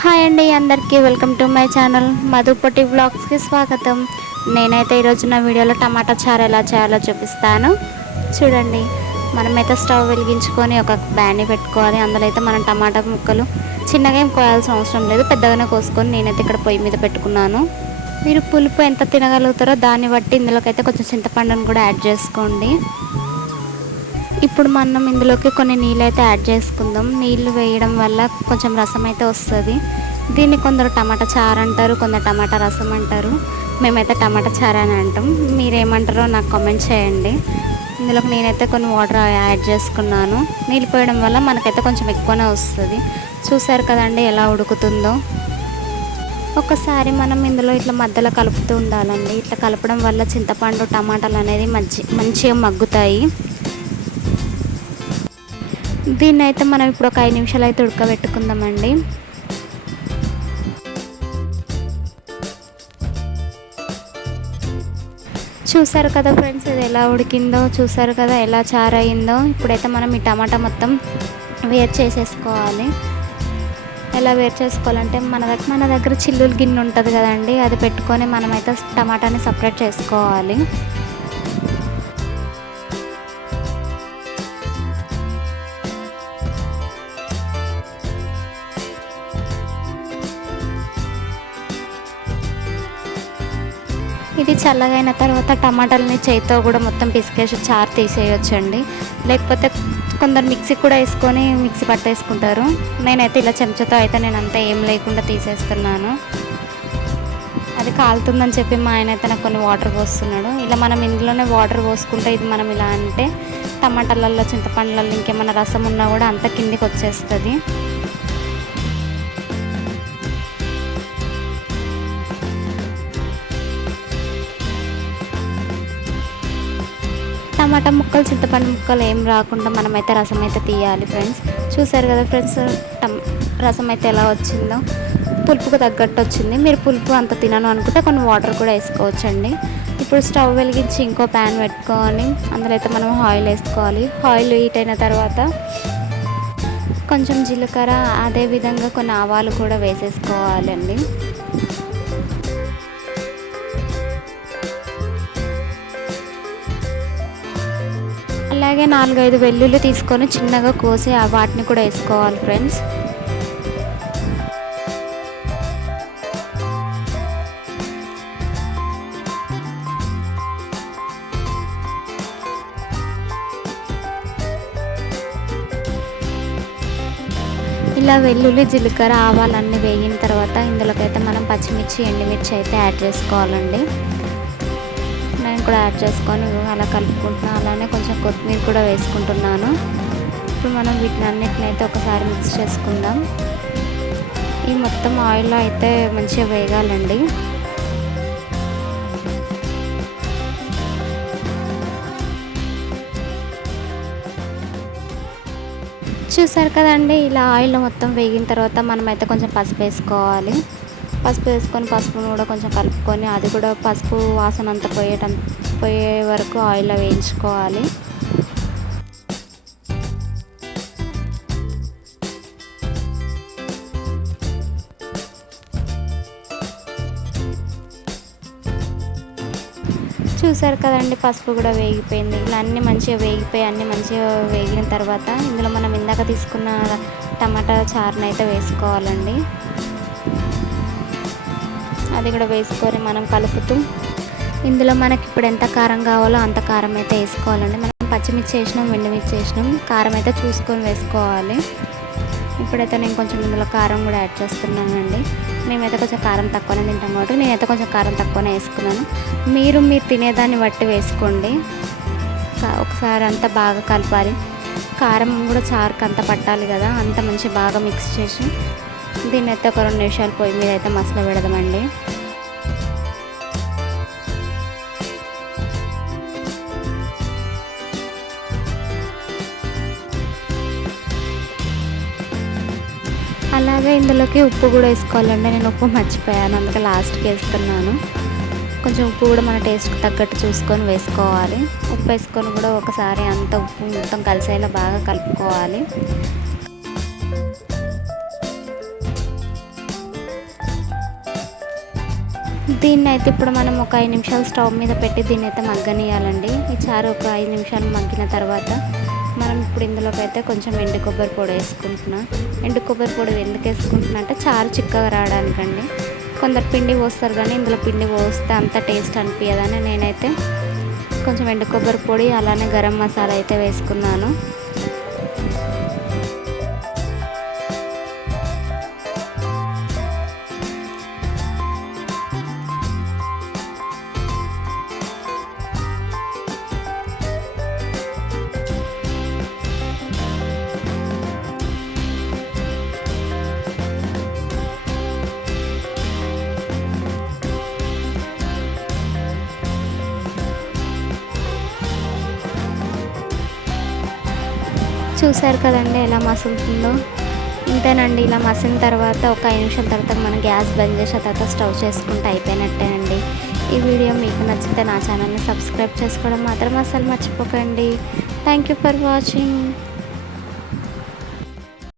Hi అండి, అందరికీ welcome to my channel మధుపొట్టి వ్లాగ్స్కి స్వాగతం. నేనైతే ఈరోజు నా వీడియోలో టమాటా చారు ఎలా చేయాలో చూపిస్తాను. చూడండి, మనమైతే స్టవ్ వెలిగించుకొని ఒక బ్యాన్ని పెట్టుకోవాలి. అందులో అయితే మనం టమాటా ముక్కలు చిన్నగా ఏం కోయాల్సిన అవసరం లేదు, పెద్దగానే కోసుకొని నేనైతే ఇక్కడ పొయ్యి మీద పెట్టుకున్నాను. మీరు పులుపు ఎంత తినగలుగుతారో దాన్ని బట్టి ఇందులోకైతే కొంచెం చింతపండును కూడా యాడ్ చేసుకోండి. ఇప్పుడు మనం ఇందులోకి కొన్ని నీళ్ళు అయితే యాడ్ చేసుకుందాం. నీళ్ళు వేయడం వల్ల కొంచెం రసం అయితే వస్తుంది. దీన్ని కొందరు టమాటా చారు అంటారు, కొందరు టమాటా రసం అంటారు. మేమైతే టమాటా చారు అని అంటాం. మీరేమంటారో నాకు కామెంట్ చేయండి. ఇందులోకి నేనైతే కొన్ని వాటర్ యాడ్ చేసుకున్నాను. నీళ్ళు పోయడం వల్ల మనకైతే కొంచెం ఎక్కువనే వస్తుంది. చూసారు కదండి ఎలా ఉడుకుతుందో. ఒకసారి మనం ఇందులో ఇట్లా మధ్యలో కలుపుతూ ఉండాలండి. ఇట్లా కలపడం వల్ల చింతపండు టమాటాలు అనేది మంచిగా మగ్గుతాయి. దీన్ని అయితే మనం ఇప్పుడు ఒక 5 నిమిషాలు అయితే ఉడకబెట్టుకుందామండి. చూసారు కదా ఫ్రెండ్స్, ఇది ఎలా ఉడికిందో, చూసారు కదా ఎలా చారయిందో. ఇప్పుడైతే మనం ఈ టమాటా మొత్తం వేరు చేసేసుకోవాలి. ఎలా వేరు చేసుకోవాలంటే మన దగ్గర చిల్లులు గిన్నె ఉంటుంది కదండి, అది పెట్టుకొని మనమైతే టమాటాని సపరేట్ చేసుకోవాలి. ఇది చల్లగైన తర్వాత టమాటాలని చేతితో కూడా మొత్తం పిసికేసి చారు తీసేయొచ్చండి. లేకపోతే కొందరు మిక్సీ కూడా వేసుకొని మిక్సీ పట్టేసుకుంటారు. నేనైతే ఇలా చెంచాతో అయితే నేనంతా ఏం లేకుండా తీసేస్తున్నాను. అది కాలుతుందని చెప్పి మా ఆయన అయితే నాకు కొన్ని వాటర్ పోస్తున్నాడు. ఇలా మనం ఇందులోనే వాటర్ పోసుకుంటే ఇది మనం ఇలా అంటే టమాటాలలో చింతపండులలో ఇంకేమైనా రసం ఉన్నా కూడా అంత కిందికి వచ్చేస్తుంది. టమాటా ముక్కలు చింతపండు ముక్కలు ఏం రాకుండా మనమైతే రసం అయితే తీయాలి ఫ్రెండ్స్. చూసారు కదా ఫ్రెండ్స్, రసం అయితే ఎలా వచ్చిందో. పులుపుకు తగ్గట్టు వచ్చింది. మీరు పులుపు అంత తినను అనుకుంటే కొన్ని వాటర్ కూడా వేసుకోవచ్చండి. ఇప్పుడు స్టవ్ వెలిగించి ఇంకో ప్యాన్ పెట్టుకొని అందులో అయితే మనం ఆయిల్ వేసుకోవాలి. ఆయిల్ హీట్ అయిన తర్వాత కొంచెం జీలకర్ర, అదేవిధంగా కొన్ని ఆవాలు కూడా వేసేసుకోవాలండి. అలాగే 4-5 వెల్లుల్లి తీసుకొని చిన్నగా కోసి వాటిని కూడా వేసుకోవాలి ఫ్రెండ్స్. ఇలా వెల్లుల్లి, జీలకర్ర, ఆవాలన్నీ వేగిన తర్వాత ఇందులోకైతే మనం పచ్చిమిర్చి, ఎండుమిర్చి అయితే యాడ్ చేసుకోవాలండి. నేను కూడా యాడ్ చేసుకొని అలా కలుపుకుంటున్నాను. అలానే కొంచెం కొత్తిమీర కూడా వేసుకుంటున్నాను. ఇప్పుడు మనం వీటిని అన్నిటినైతే ఒకసారి మిక్స్ చేసుకుందాం. ఈ మొత్తం ఆయిల్లో అయితే మంచిగా వేగాలండి. చూసారు కదండి, ఇలా ఆయిల్లో మొత్తం వేగిన తర్వాత మనమైతే కొంచెం పసుపు వేసుకోవాలి. పసుపు వేసుకొని పసుపును కూడా కొంచెం కలుపుకొని అది కూడా పసుపు వాసన అంతా పోయే వరకు ఆయిల్లో వేయించుకోవాలి. చూసారు కదండి, పసుపు కూడా వేగిపోయింది. ఇలా అన్నీ మంచిగా వేగిపోయి అన్నీ మంచిగా వేగిన తర్వాత ఇందులో మనం ఇందాక తీసుకున్న టమాటా చారుని అయితే వేసుకోవాలండి. అది కూడా వేసుకొని మనం కలుపుతూ ఇందులో మనకి ఇప్పుడు ఎంత కారం కావాలో అంత కారం అయితే వేసుకోవాలండి. మనం పచ్చిమిర్చి వేసినాం, ఎండుమిర్చి వేసినాం, కారం అయితే చూసుకొని వేసుకోవాలి. ఇప్పుడైతే నేను కొంచెం ఇందులో కారం కూడా యాడ్ చేస్తున్నానండి. మేమైతే కొంచెం కారం తక్కువనే తింటాం కాబట్టి నేనైతే కొంచెం కారం తక్కువనే వేసుకున్నాను. మీరు తినేదాన్ని బట్టి వేసుకోండి. ఒకసారి అంతా బాగా కలపాలి. కారం కూడా చారుకి అంత పట్టాలి కదా, అంత మంచి బాగా మిక్స్ చేసి దీన్ని అయితే ఒక 2 నిమిషాలు పొయ్యి మీద అయితే మసాలా పెడదామండి. అలాగే ఇందులోకి ఉప్పు కూడా వేసుకోవాలండి. నేను ఉప్పు మర్చిపోయాను, అందుకే లాస్ట్కి వేస్తున్నాను. కొంచెం ఉప్పు కూడా మన టేస్ట్కి తగ్గట్టు చూసుకొని వేసుకోవాలి. ఉప్పు వేసుకొని కూడా ఒకసారి అంత ఉప్పు మొత్తం కలిసేలా బాగా కలుపుకోవాలి. దీన్నైతే ఇప్పుడు మనం ఒక 5 నిమిషాలు స్టవ్ మీద పెట్టి దీన్నైతే మగ్గనియాలండి. ఈ చారు ఒక 5 నిమిషాలు మగ్గిన తర్వాత మనం ఇప్పుడు ఇందులోకి అయితే కొంచెం ఎండు కొబ్బరి పొడి వేసుకుంటున్నా. ఎండు కొబ్బరి పొడి ఎందుకు వేసుకుంటున్నా అంటే చారు చిక్కగా రావడానికండి. కొందరు పిండి పోస్తారు కానీ ఇందులో పిండి పోస్తే అంత టేస్ట్ అనిపించదని నేనైతే కొంచెం ఎండు కొబ్బరి పొడి అలానే గరం మసాలా అయితే వేసుకున్నాను. చూసారు కదండి ఎలా మసులుతుందో. ఇంతేనండి. ఇలా మసిన తర్వాత ఒక 5 నిమిషాల తర్వాత మనం గ్యాస్ బంద్ చేసి తర్వాత స్టవ్ చేసుకుంటే అయిపోయినట్టేనండి. ఈ వీడియో మీకు నచ్చితే నా ఛానల్ని సబ్స్క్రైబ్ చేసుకోవడం మాత్రం అస్సలు మర్చిపోకండి. Thank you for watching.